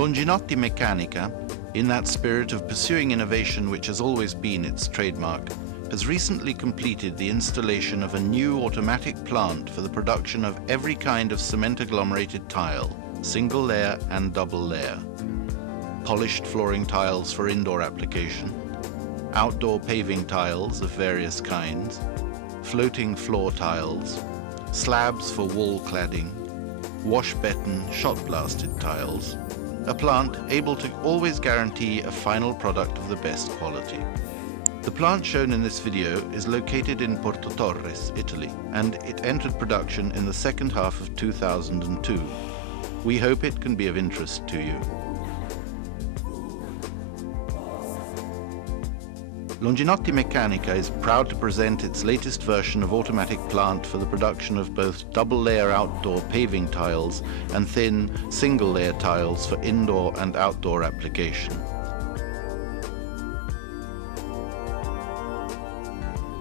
Longinotti Meccanica, in that spirit of pursuing innovation which has always been its trademark, has recently completed the installation of a new automatic plant for the production of every kind of cement agglomerated tile, single layer and double layer. Polished flooring tiles for indoor application, outdoor paving tiles of various kinds, floating floor tiles, slabs for wall cladding, wash-betten shot-blasted tiles, a plant able to always guarantee a final product of the best quality. The plant shown in this video is located in Porto, Torres, Italy, and it entered production in the second half of 2002. We hope it can be of interest to you. Longinotti Meccanica is proud to present its latest version of automatic plant for the production of both double-layer outdoor paving tiles and thin single-layer tiles for indoor and outdoor application.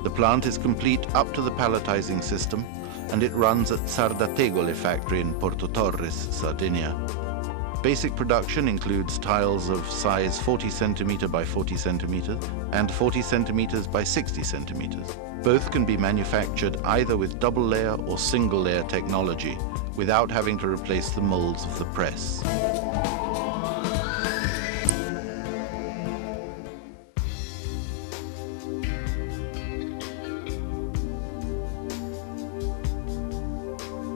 The plant is complete up to the palletizing system, and it runs at Sardategole factory in Porto, Torres, Sardinia. Basic production includes tiles of size 40 cm by 40 cm and 40 cm by 60 cm. Both can be manufactured either with double layer or single layer technology without having to replace the molds of the press.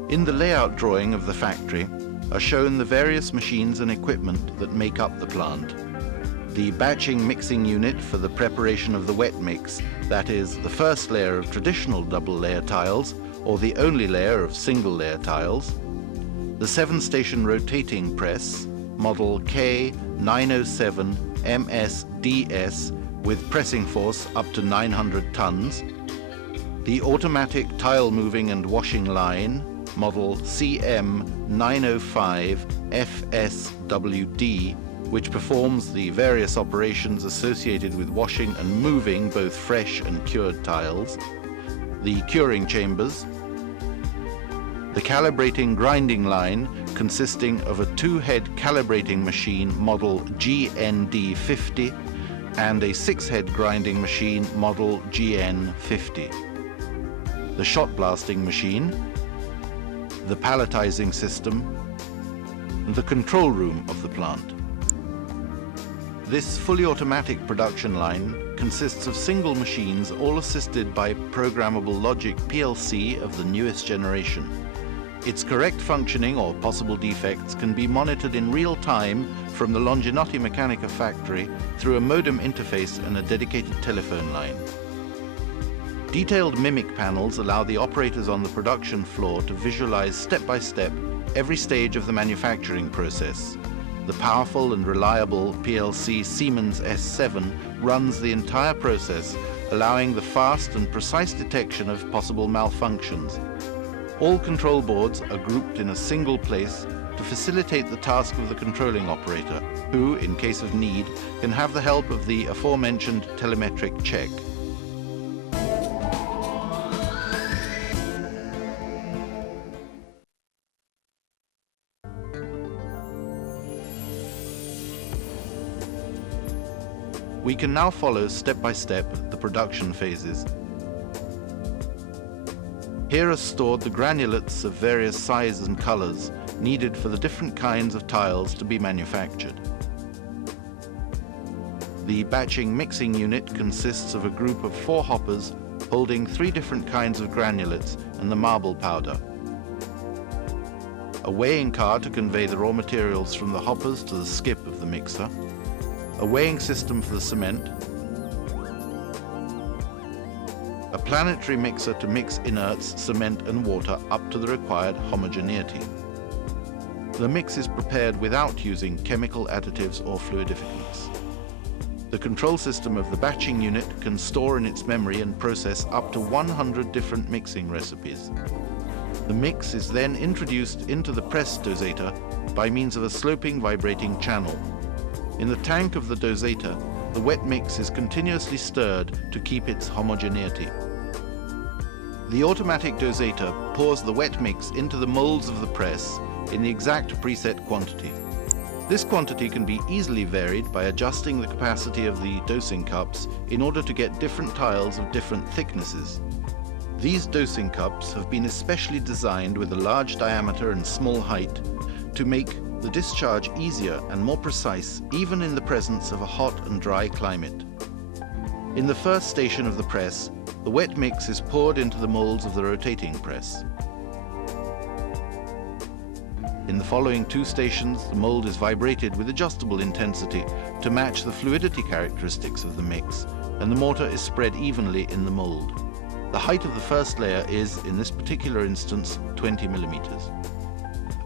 In the layout drawing of the factory are shown the various machines and equipment that make up the plant. The batching mixing unit for the preparation of the wet mix, that is, the first layer of traditional double layer tiles or the only layer of single layer tiles. The 7-station rotating press, model K907 MSDS with pressing force up to 900 tons. The automatic tile moving and washing line, model CM905 FSWD, which performs the various operations associated with washing and moving both fresh and cured tiles, the curing chambers, the calibrating grinding line consisting of a 2-head calibrating machine model GND50 and a 6-head grinding machine model GN50, the shot blasting machine, the palletizing system, and the control room of the plant. This fully automatic production line consists of single machines all assisted by programmable logic PLC of the newest generation. Its correct functioning or possible defects can be monitored in real time from the Longinotti Meccanica factory through a modem interface and a dedicated telephone line. Detailed mimic panels allow the operators on the production floor to visualize step by step every stage of the manufacturing process. The powerful and reliable PLC Siemens S7 runs the entire process, allowing the fast and precise detection of possible malfunctions. All control boards are grouped in a single place to facilitate the task of the controlling operator, who, in case of need, can have the help of the aforementioned telemetric check. We can now follow step by step the production phases. Here are stored the granulates of various sizes and colors needed for the different kinds of tiles to be manufactured. The batching mixing unit consists of a group of 4 hoppers holding 3 different kinds of granulates and the marble powder. A weighing car to convey the raw materials from the hoppers to the skip of the mixer. A weighing system for the cement, a planetary mixer to mix inerts, cement and water up to the required homogeneity. The mix is prepared without using chemical additives or fluidificants. The control system of the batching unit can store in its memory and process up to 100 different mixing recipes. The mix is then introduced into the press dosator by means of a sloping vibrating channel. In the tank of the dosator, the wet mix is continuously stirred to keep its homogeneity. The automatic dosator pours the wet mix into the molds of the press in the exact preset quantity. This quantity can be easily varied by adjusting the capacity of the dosing cups in order to get different tiles of different thicknesses. These dosing cups have been especially designed with a large diameter and small height to make the discharge easier and more precise even in the presence of a hot and dry climate. In the first station of the press, the wet mix is poured into the molds of the rotating press. In the following two stations, the mold is vibrated with adjustable intensity to match the fluidity characteristics of the mix, and the mortar is spread evenly in the mold. The height of the first layer is, in this particular instance, 20 millimeters.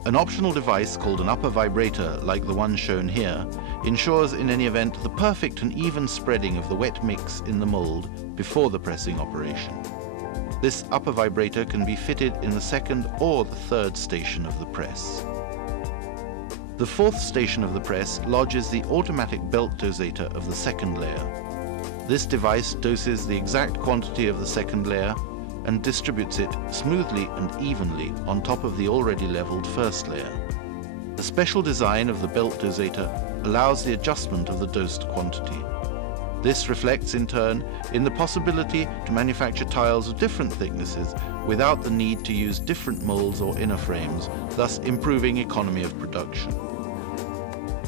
An optional device called an upper vibrator, like the one shown here, ensures in any event the perfect and even spreading of the wet mix in the mold before the pressing operation. This upper vibrator can be fitted in the second or the third station of the press. The fourth station of the press lodges the automatic belt dosator of the second layer. This device doses the exact quantity of the second layer and distributes it smoothly and evenly on top of the already leveled first layer. The special design of the belt dosator allows the adjustment of the dosed quantity. This reflects in turn in the possibility to manufacture tiles of different thicknesses without the need to use different molds or inner frames, thus improving economy of production.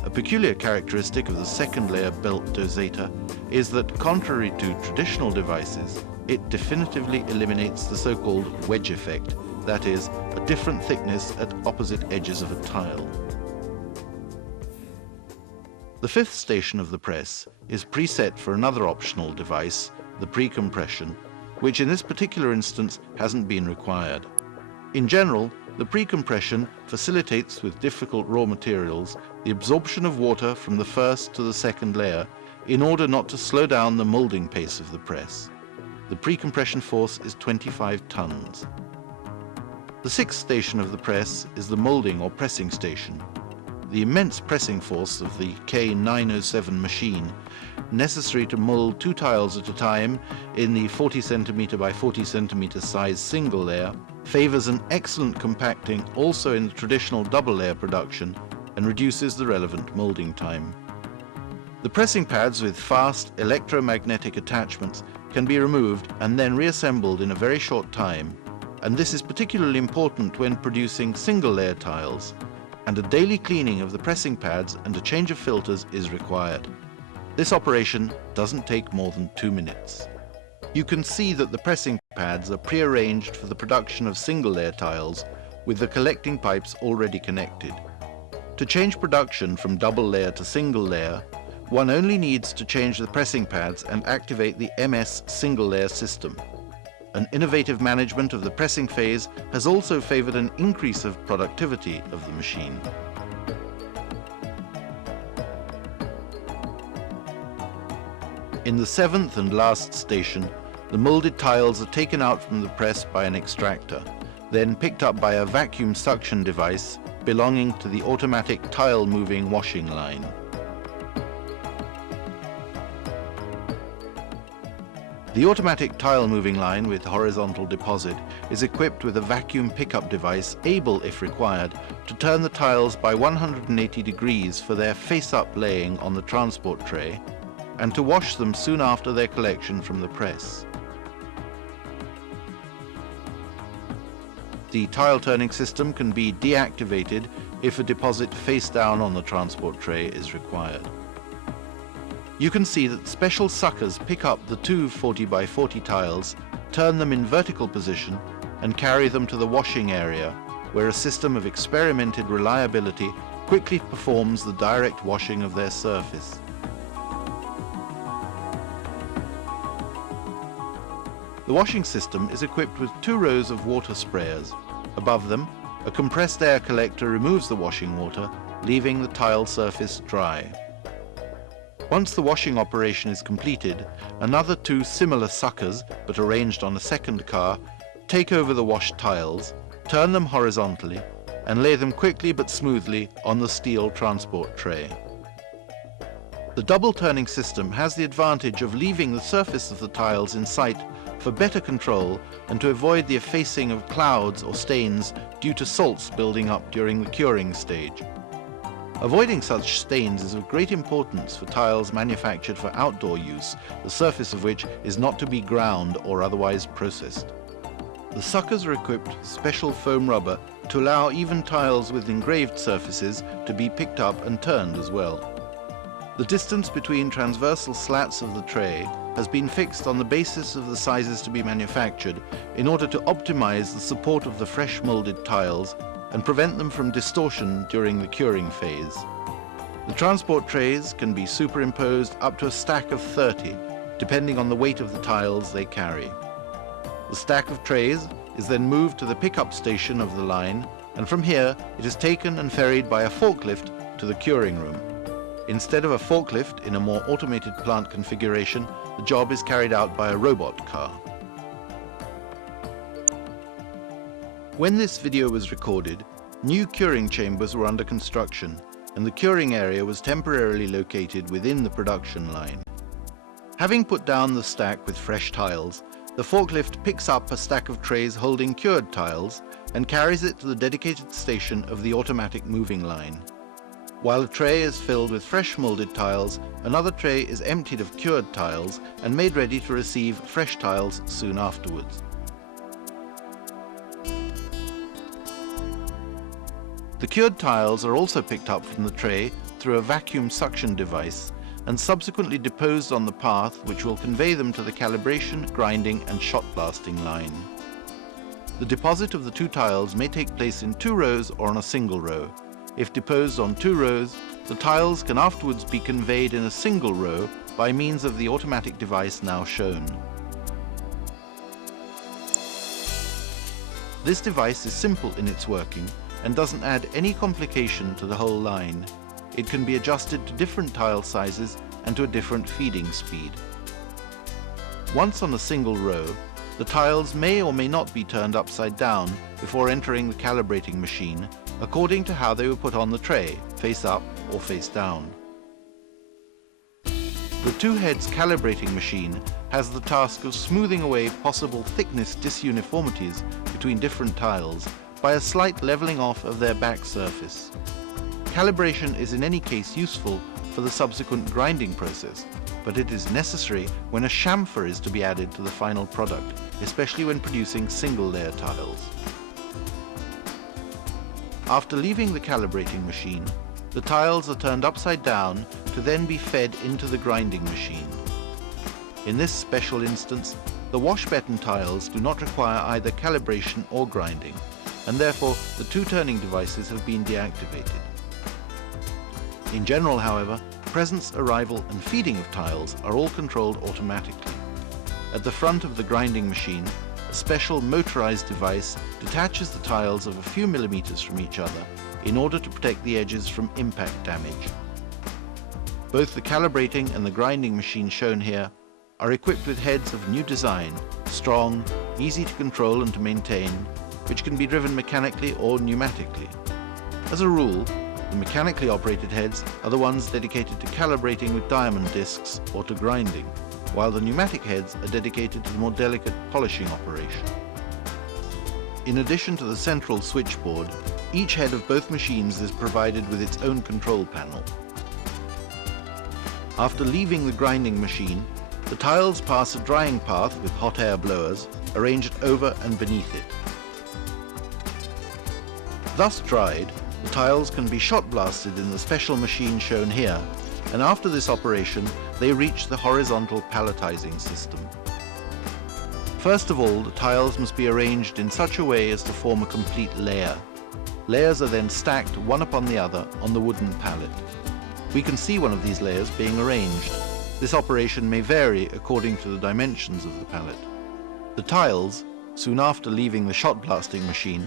A peculiar characteristic of the second layer belt dosator is that, contrary to traditional devices, it definitively eliminates the so-called wedge effect, that is, a different thickness at opposite edges of a tile. The fifth station of the press is preset for another optional device, the pre-compression, which in this particular instance hasn't been required. In general, the pre-compression facilitates with difficult raw materials the absorption of water from the first to the second layer in order not to slow down the molding pace of the press. The pre-compression force is 25 tons. The sixth station of the press is the molding or pressing station. The immense pressing force of the K907 machine, necessary to mold 2 tiles at a time in the 40 centimeter by 40 centimeter size single layer, favors an excellent compacting also in the traditional double layer production and reduces the relevant molding time. The pressing pads with fast electromagnetic attachments can be removed and then reassembled in a very short time, and this is particularly important when producing single layer tiles, and a daily cleaning of the pressing pads and a change of filters is required. This operation doesn't take more than 2 minutes. You can see that the pressing pads are pre-arranged for the production of single layer tiles with the collecting pipes already connected. To change production from double layer to single layer, one only needs to change the pressing pads and activate the MS single layer system. An innovative management of the pressing phase has also favored an increase of productivity of the machine. In the seventh and last station, the molded tiles are taken out from the press by an extractor, then picked up by a vacuum suction device belonging to the automatic tile moving washing line. The automatic tile moving line with horizontal deposit is equipped with a vacuum pickup device able, if required, to turn the tiles by 180 degrees for their face-up laying on the transport tray and to wash them soon after their collection from the press. The tile turning system can be deactivated if a deposit face down on the transport tray is required. You can see that special suckers pick up the two 40 by 40 tiles, turn them in vertical position and carry them to the washing area, where a system of experimented reliability quickly performs the direct washing of their surface. The washing system is equipped with 2 rows of water sprayers. Above them, a compressed air collector removes the washing water, leaving the tile surface dry. Once the washing operation is completed, another 2 similar suckers, but arranged on a second car, take over the washed tiles, turn them horizontally, and lay them quickly but smoothly on the steel transport tray. The double turning system has the advantage of leaving the surface of the tiles in sight for better control and to avoid the effacing of clouds or stains due to salts building up during the curing stage. Avoiding such stains is of great importance for tiles manufactured for outdoor use, the surface of which is not to be ground or otherwise processed. The suckers are equipped with special foam rubber to allow even tiles with engraved surfaces to be picked up and turned as well. The distance between transversal slats of the tray has been fixed on the basis of the sizes to be manufactured in order to optimize the support of the fresh molded tiles and prevent them from distortion during the curing phase. The transport trays can be superimposed up to a stack of 30, depending on the weight of the tiles they carry. The stack of trays is then moved to the pickup station of the line, and from here it is taken and ferried by a forklift to the curing room. Instead of a forklift in a more automated plant configuration, the job is carried out by a robot car. When this video was recorded, new curing chambers were under construction, and the curing area was temporarily located within the production line. Having put down the stack with fresh tiles, the forklift picks up a stack of trays holding cured tiles and carries it to the dedicated station of the automatic moving line. While a tray is filled with fresh molded tiles, another tray is emptied of cured tiles and made ready to receive fresh tiles soon afterwards. The cured tiles are also picked up from the tray through a vacuum suction device and subsequently deposed on the path which will convey them to the calibration, grinding and shot blasting line. The deposit of the two tiles may take place in 2 rows or on a single row. If deposed on 2 rows, the tiles can afterwards be conveyed in a single row by means of the automatic device now shown. This device is simple in its working and doesn't add any complication to the whole line. It can be adjusted to different tile sizes and to a different feeding speed. Once on a single row, the tiles may or may not be turned upside down before entering the calibrating machine, according to how they were put on the tray, face up or face down. The 2 heads calibrating machine has the task of smoothing away possible thickness disuniformities between different tiles by a slight leveling off of their back surface. Calibration is in any case useful for the subsequent grinding process, but it is necessary when a chamfer is to be added to the final product, especially when producing single-layer tiles. After leaving the calibrating machine, the tiles are turned upside down to then be fed into the grinding machine. In this special instance, the wash-betten tiles do not require either calibration or grinding, and therefore the 2 turning devices have been deactivated. In general, however, presence, arrival and feeding of tiles are all controlled automatically. At the front of the grinding machine, a special motorized device detaches the tiles of a few millimeters from each other in order to protect the edges from impact damage. Both the calibrating and the grinding machine shown here are equipped with heads of new design, strong, easy to control and to maintain, which can be driven mechanically or pneumatically. As a rule, the mechanically operated heads are the ones dedicated to calibrating with diamond discs or to grinding, while the pneumatic heads are dedicated to the more delicate polishing operation. In addition to the central switchboard, each head of both machines is provided with its own control panel. After leaving the grinding machine, the tiles pass a drying path with hot air blowers arranged over and beneath it. Thus dried, the tiles can be shot blasted in the special machine shown here, and after this operation they reach the horizontal palletizing system. First of all, the tiles must be arranged in such a way as to form a complete layer. Layers are then stacked one upon the other on the wooden pallet. We can see one of these layers being arranged. This operation may vary according to the dimensions of the pallet. The tiles, soon after leaving the shot blasting machine,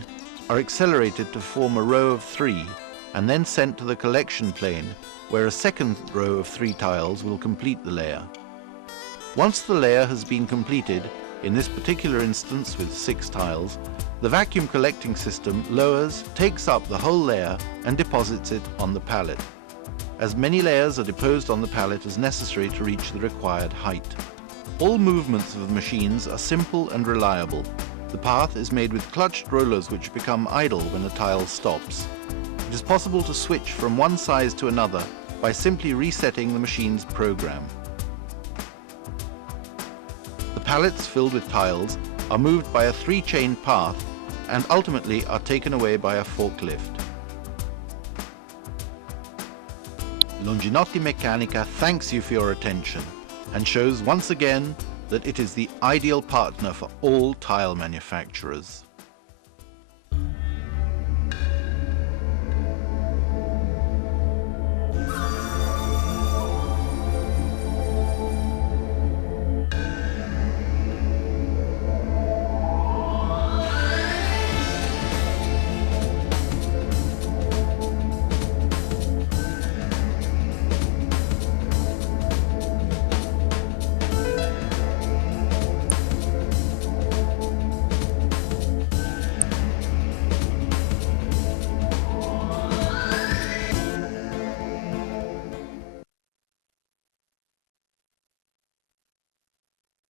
are accelerated to form a row of 3 and then sent to the collection plane, where a second row of 3 tiles will complete the layer. Once the layer has been completed, in this particular instance with 6 tiles, the vacuum collecting system lowers, takes up the whole layer and deposits it on the pallet. As many layers are deposed on the pallet as necessary to reach the required height. All movements of the machines are simple and reliable. The path is made with clutched rollers which become idle when the tile stops. It is possible to switch from one size to another by simply resetting the machine's program. The pallets filled with tiles are moved by a 3-chain path and ultimately are taken away by a forklift. Longinotti Meccanica thanks you for your attention and shows once again that it is the ideal partner for all tile manufacturers.